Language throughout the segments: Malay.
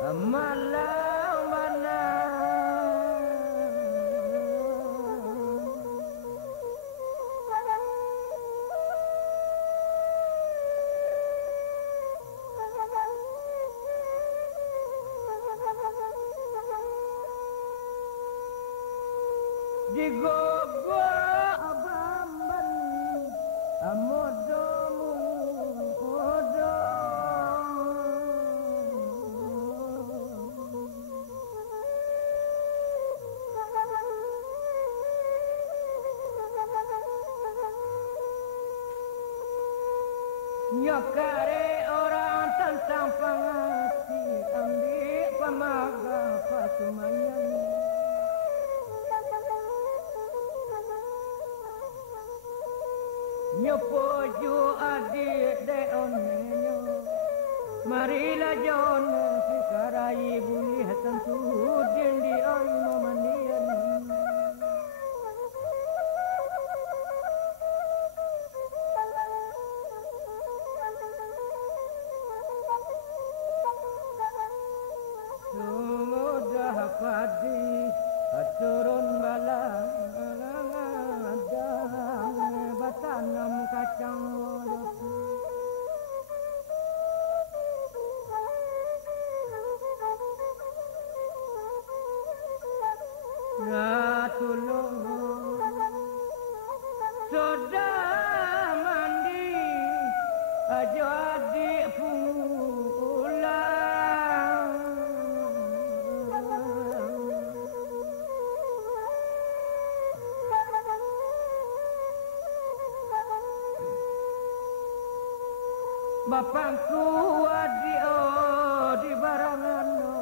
malam mana di gogo abamban amodomu odo nyokare orang tentang pangati ambil pamaga pasumayan nyopoju adik de onenyo marilah jono sikarai bulih tentu din di aino manian sudah padi aturun balang tanam kacang wolok ya tulung sudah mandi aja adik pulang bapakku adio di barangano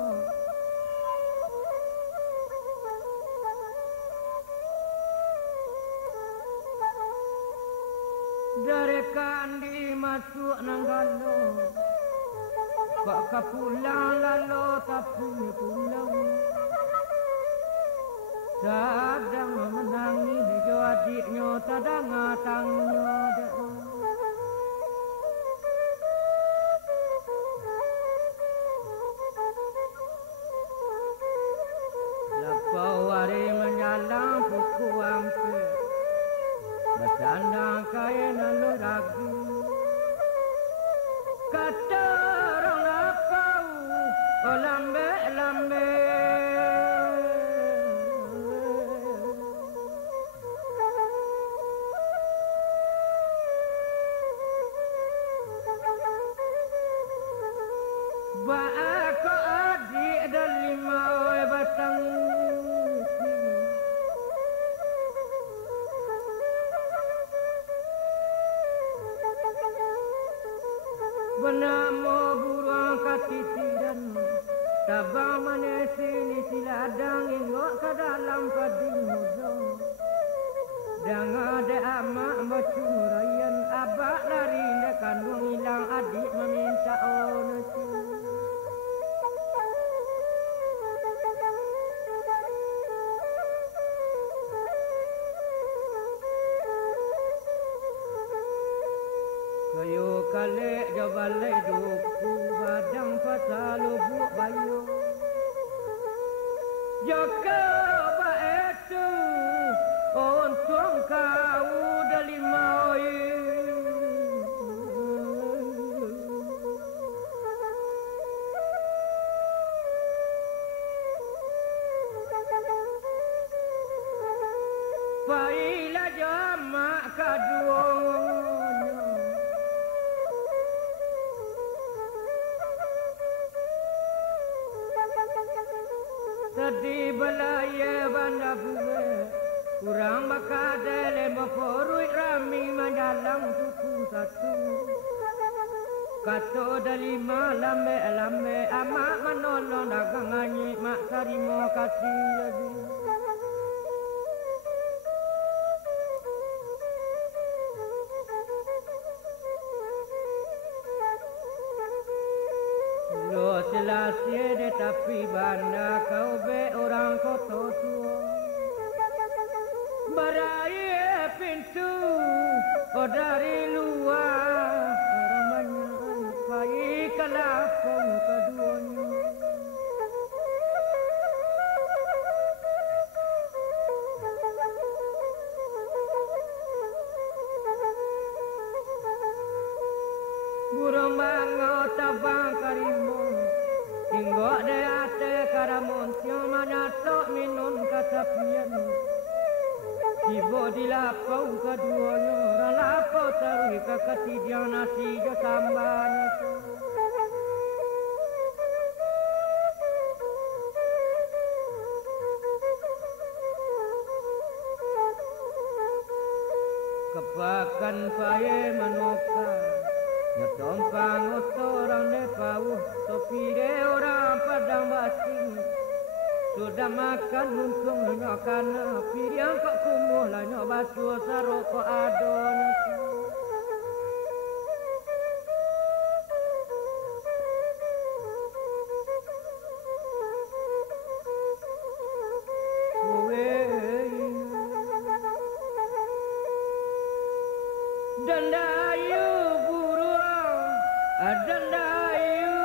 dari kandi masuk nanggalo kok kapulang lalu tapi pulang sedang menangis jo adiknya tadang tangnya Pawari menyalang puku ampe bercandang kain lalu ragu kata orang lapau oh lambe Ba'ako adik dan lima batang Benamo burung katitiran tabang manis ini siladang ingok ke dalam pading mudo dan ada amak macurayan abak lari kandung hilang adik meminta onasi kayu kalek jawalai duku badang pasalu buk bayu jaka baetu ontong kau dalimau Pailah jamak kaduanya Sedih belaya banda buwe kurang makadele maporui rami menyalang suku satu kato dalima lame amak menolong dagang anyi mak sarimo kasih lagi Lo selasie de tapi banda kau be orang koto tua Barai pintu oh dari luar Ramanya pai kalapong keduanya Inggo de ate karamontyo manyatok minun kasapian. Ibu dilapau keduanya, ralapau taruh keketidian nasi jo sambanya. Kepakan paye manoka, nyetompang orang depawuh, topi de orang padang basing. Sudah makan untung nyokan piriang kok kumuh lah nyobatu saroko adonya. Dandayu buruang, dandayu.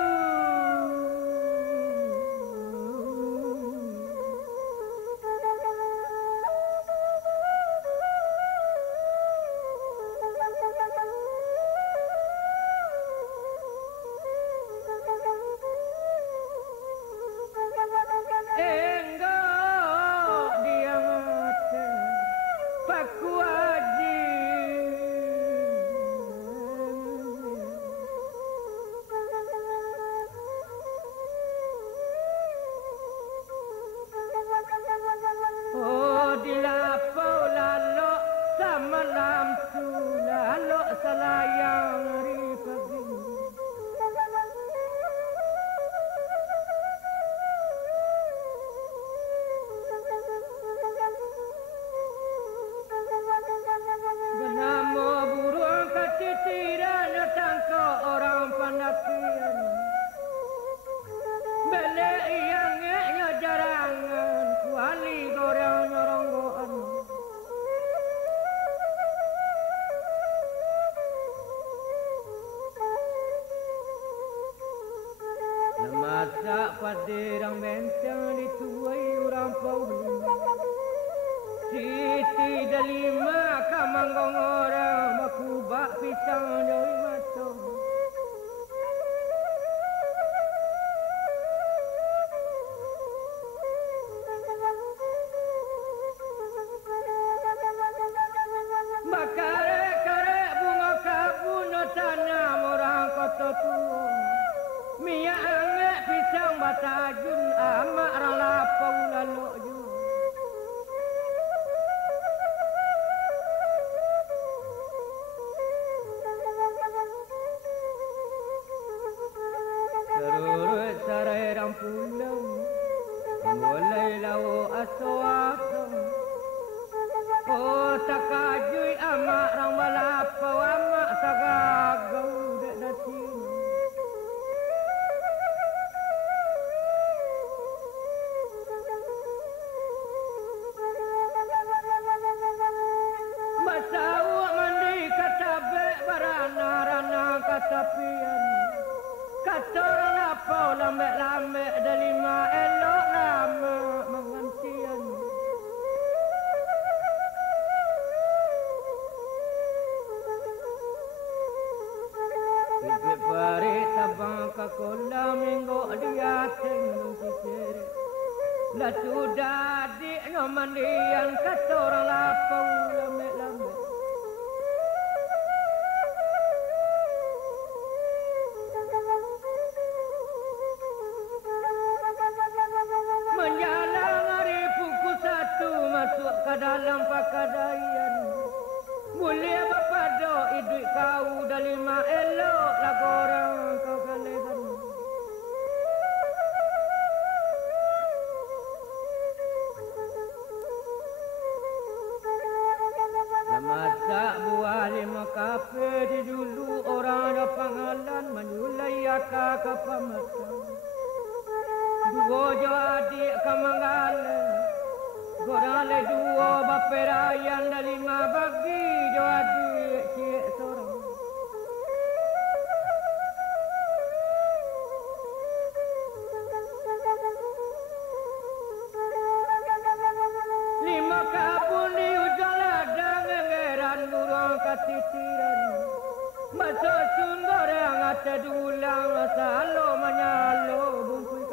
Masak padirang bentang dituai orang pauli. Siti delima kamanggong orang makubak pisang dari matong. Makare-kare bunga kabun tanam orang kota tua. Mia angek pisang batajun amak ralapau lalu ju. Terurut sarai rampulang, mulai lau aso-aso. Oh takajui amak rang balapau amak sagagau dek dasin. Kasapian katorang lapau lambek-lambek delima elok lama mengantian. Sipit parit tabang kakola minggu dia tengah sikir. Lah sudah adik nyomandian katorang lapau lambek-lambek. Masuk ke dalam pakadaian, mulia bapado iduk kau dalima elok lagu orang kau kalehan. Masak buah lima kafe di dulu orang ada pangalan menyulai akak ke pamatan. Dua jo adik kamanggalan. Gorale dua baperayan dari lima bagi jo adik cik sorang. Lima kabun di ujung ladang ngeran burung katitiran. Masuk sungguh yang ada dulang salo menyalo bungkui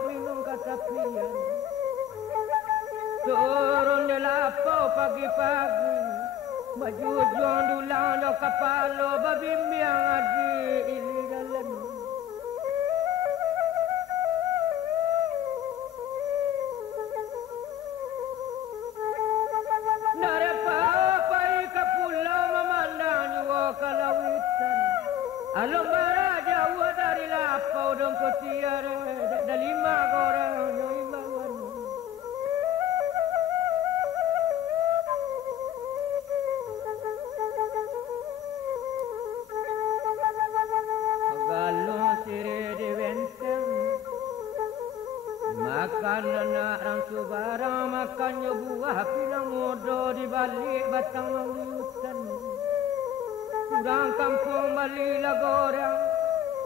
dok minum katapian. Turun di lapau pagi-pagi, baju juang dulang do kapalo babimbiang adi ili dalam. Dari papai ke pulau memandang jua kalawitan. Alung bara jauh dari lapau dong kutiara dah 5 orang yang imbangan. Galung sire di benteng, makan anak rangsu barang, makannya buah pinang muda di balik batang hutan. Kurang kampung balik lagorang,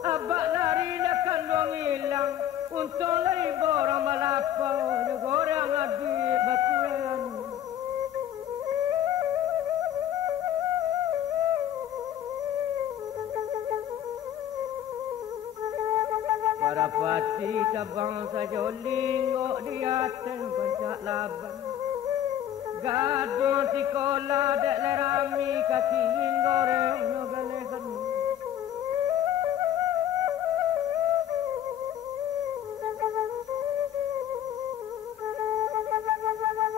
abak lari nak kandung hilang. Untung lagi borang malapau, lagorang adik bakuran. Para pati tabang sajoling ngok di atas pancak laban. Gadon sikola dek lerami kaki goreng no galehan.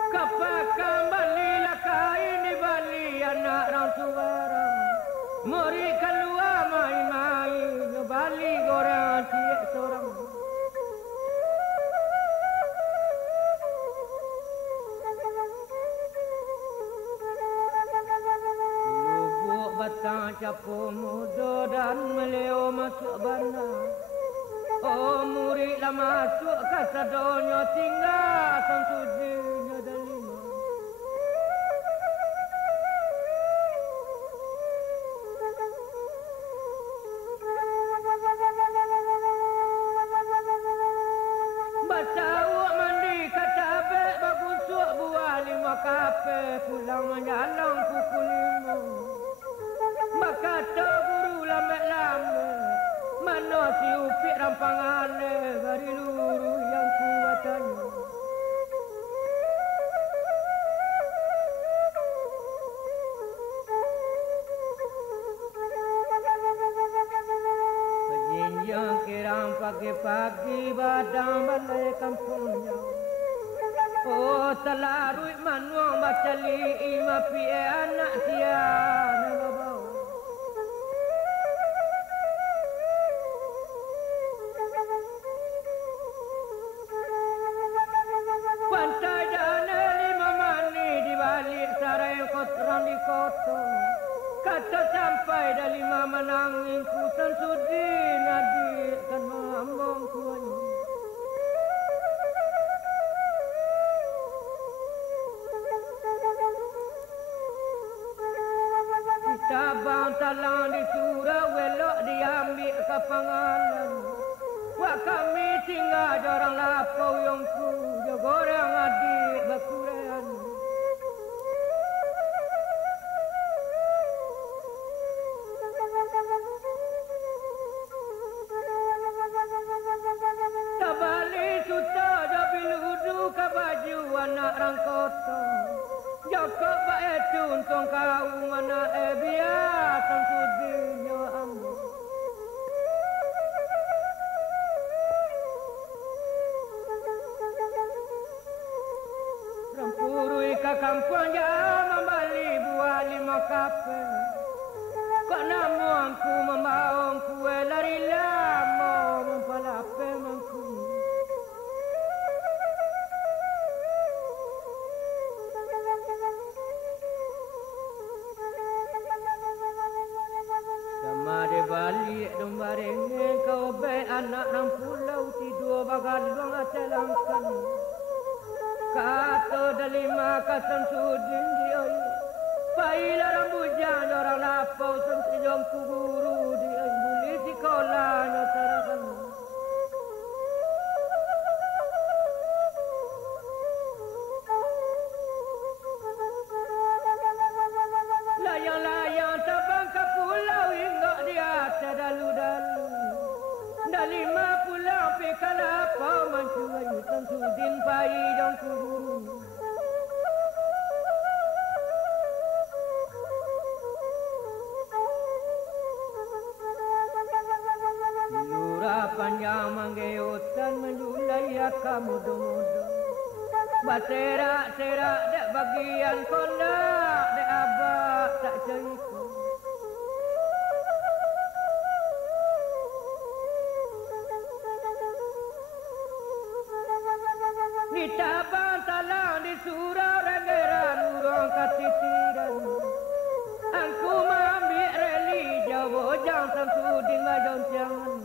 Kapakan bali lakai ni bali anak rang suara. Mori keluar main-main no bali goreng ciek sorang. Batang capu muda dan meleo masuk bandar. Oh murid lah masuk ke sadonyo tinggal sansudinya dalima. Bacau mandi katabe bagusuk buah 5 kape pulang menjalang pukul 5. Kata guru lama-lama, mana si upik rampangane bari luru yang kuatannya. Penjinjang kirang pagi-pagi badang balai kampungnya. Oh telarui manuang bacali imapi anak sian nabau. Pantai dana 5 mani di balik sarai kotoran di kota. Kata sampai dah 5 menangin kusan sudi nadik kan mambang kuanya. Tabang talang di surau welok diambil ke pangalan. Wak kami tinggal jorang lapau yang ku jogorang adik bakuran. Tabali suta jabil hudu ke baju anak rangkota. Joko pak itu untung kau mana biar sangsudinya ambo. Rampurui ke kampung jam membali buah 5 kape. Kok namuanku membaong kue lari lama mempalape mangku. Sama di balik dombarenge kau be anak nang pulau tidur bagalong acelangkan. Kata dalima kasan sudin dia. Paila rambujang orang lapau sentrijong kuburu dia buli sekolah no sarakan. Layang-layang tabang ke pulau hingga dia terdalu-dalu. Dah 5 pulau pergi ke lapau kamu mudo-mudo. Baserak-serak dek bagian kondak dek abak tak cerita. Di tabang talang di surau regeran urang katitiran. Aku ambil reli Jawa jang Samsudin ngajon jangan.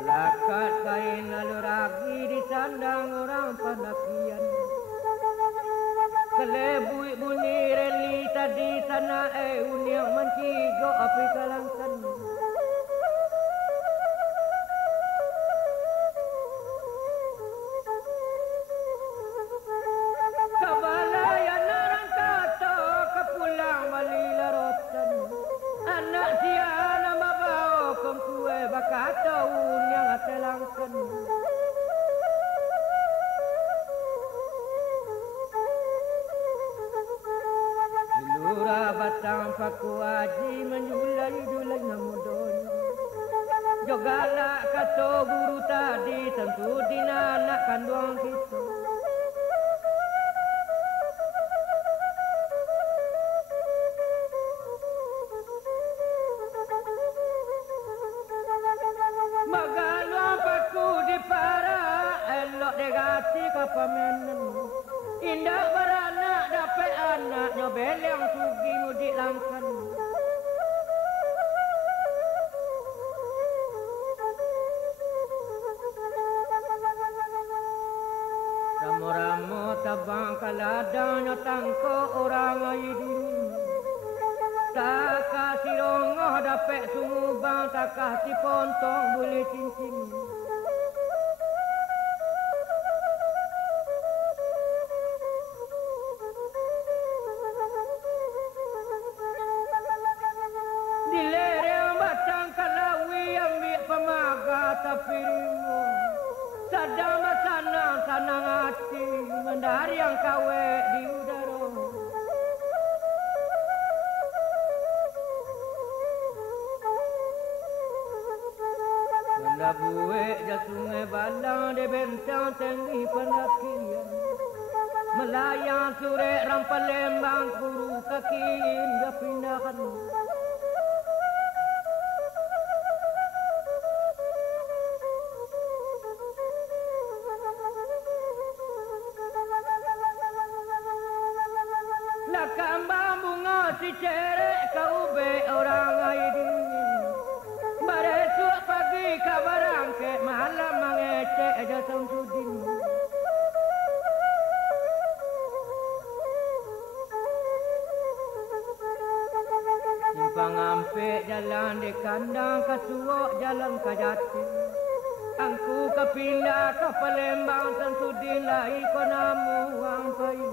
Lakat kain lalu ragi disandang orang pandakian. Kelebui bunyi reli tadi sana uniang mencigo api kalangkan. Kabalayan narang kata kepulang malila rotan. Anak siana mabao kemkue bakata uniang atelangkan. Lura batang paku aji menjulai-julai namudonyo. Jogala kato guru tadi tentu dina anak kandung kita. Magaluang paku di para elok degati kapamenan. Indah beranak dapat anak nyobel yang sugi mudik langkan. Ramo-ramo tabang kaladang nyotangko orang aidin. Tak kasih rongoh dapat sumubang, tak kasih pontong boleh cincin. Tapirimu sadang sanang hati mendari yang kawe di udara. Benda buwe jasungai balang de bentang tinggi pendakian. Melayang sore rampal lembang kuru kaki indah pindahkan. Kambang bunga si cerek kau be orang aidin. Beresuk pagi kabarang ke malam mengecek aja Samsudin. Simpang ampe jalan di kandang kasuok jalan kajati. Angku kepindah ke Palembang Samsudin lai konamu ang payu.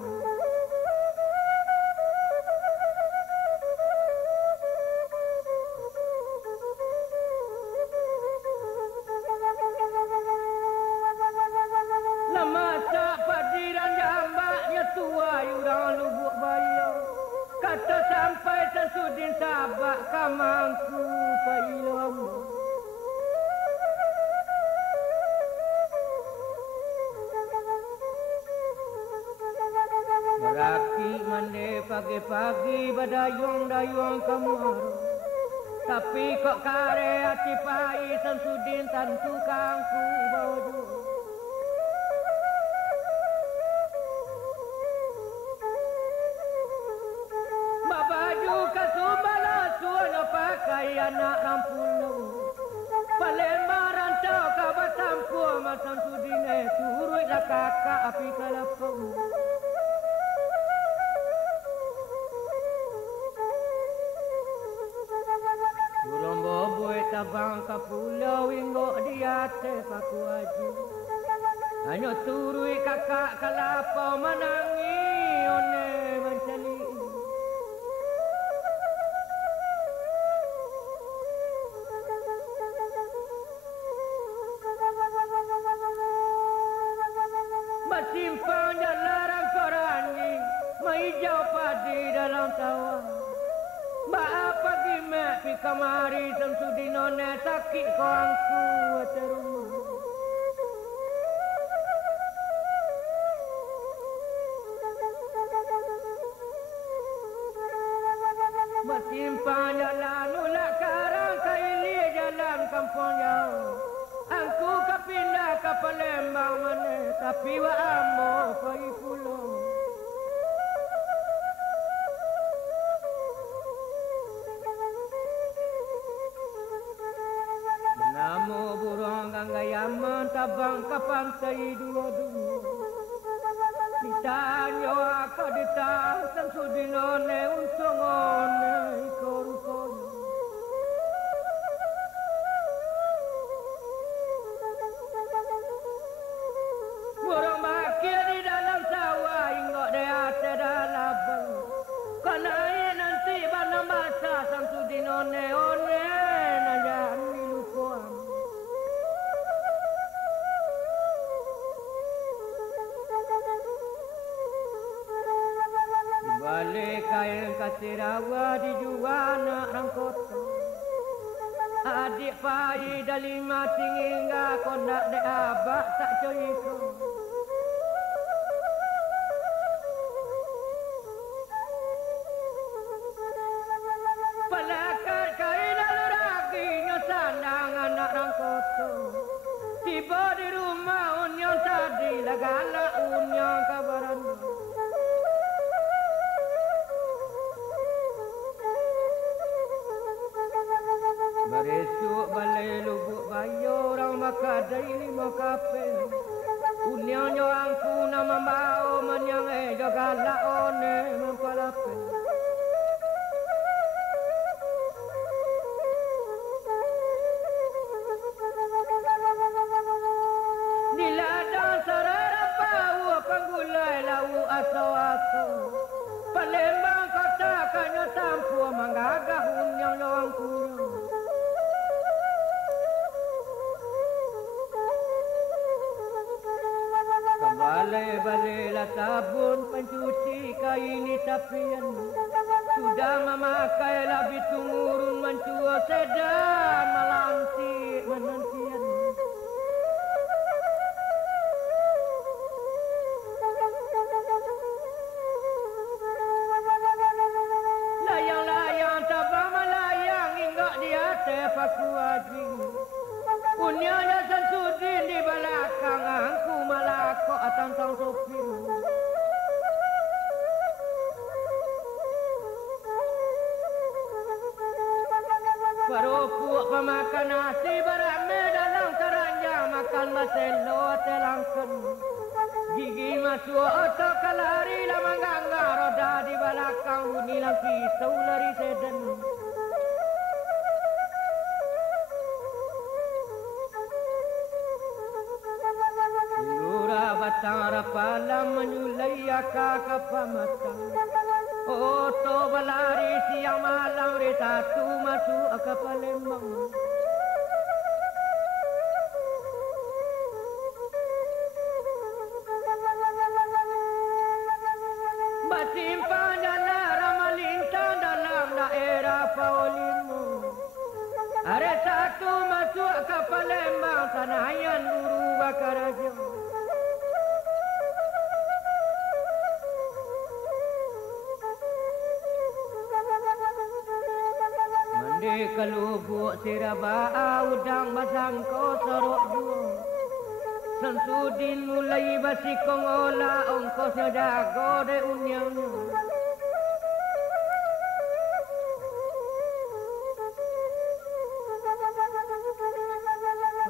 Kata sampai Samsudin sabak kamangku pailam. Meraki mandi pagi-pagi badayung-dayung kemar. Tapi kok kare hati pai Samsudin tantu kangku baju. Pakai anak rampulau Palembang rantau kabat tampur Masam Sudine turut lah kakak api kalapau. Burung boboi tabang ke pulau Inggok di atas paku haji. Hanya turut kakak kalapau menangi one mencari. Simpang jalaran korangi, mahijau padi dalam tawa. Bapak pagi kamari Samsudinone sakit ko angku terumah. Bertimpang jalan ulak karang kaili jalan kampung jauh. Angku kapindah ke Palembang mana tapi wa amo pergi pulau. Namo burung ganggayaman tabang ke pantai dua-dua. Ditanya aku ditang Samsudinone unsungone iko-rukono. Burung bakir di dalam sawah ingok di atas dalam bang. Karena ini nanti bana masa Samsudinone one najan milukuan. Balik kain kasirawa dijual nak rangkota. Adik pai dari mati hingga kau nak de abak tak coyiko. Pelakat kain aluragi nyosandang anak rangkota. Tiba di rumah unyong tadi lagala unyong kabaran. Beresuk balai lubuk bayo orang maka dari 5 kape. Unyong angku nama bau menyang jogala one mempalape. Di ladang sarara bau panggulai lau aso-aso. Palembang kota kanya tampu manggagah unyong angku. Balai-balai lah sabun pencuci kain tapian. Sudah memakai labih tumurun mencua sedan melanti menantian. Layang-layang tabang melayang hingga di atas paku haji. Punyanya Samsudin di belakang angku malako tantang sopir. Parupuk pemakan nasi berame dalam keranjang makan maselo telangkan. Gigi masuk otak kelari lama gangga roda di belakang bunyi langki lari sedan. Batara palam menyulai akak pamata. Oto balari siang malam resatu masuk ke Palembang. Batimpang jalan ramalintang dalam daerah Paulimo. Ada satu masuk ke Palembang Sanayan Duru Bakaraja. Mandi kelubuk siraba udang basangko sorok dua. Samsudin mulai basikong ola ongkosnya jago de unyangnya.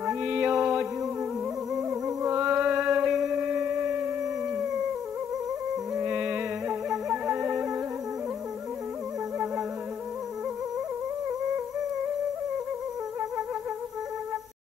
Ayo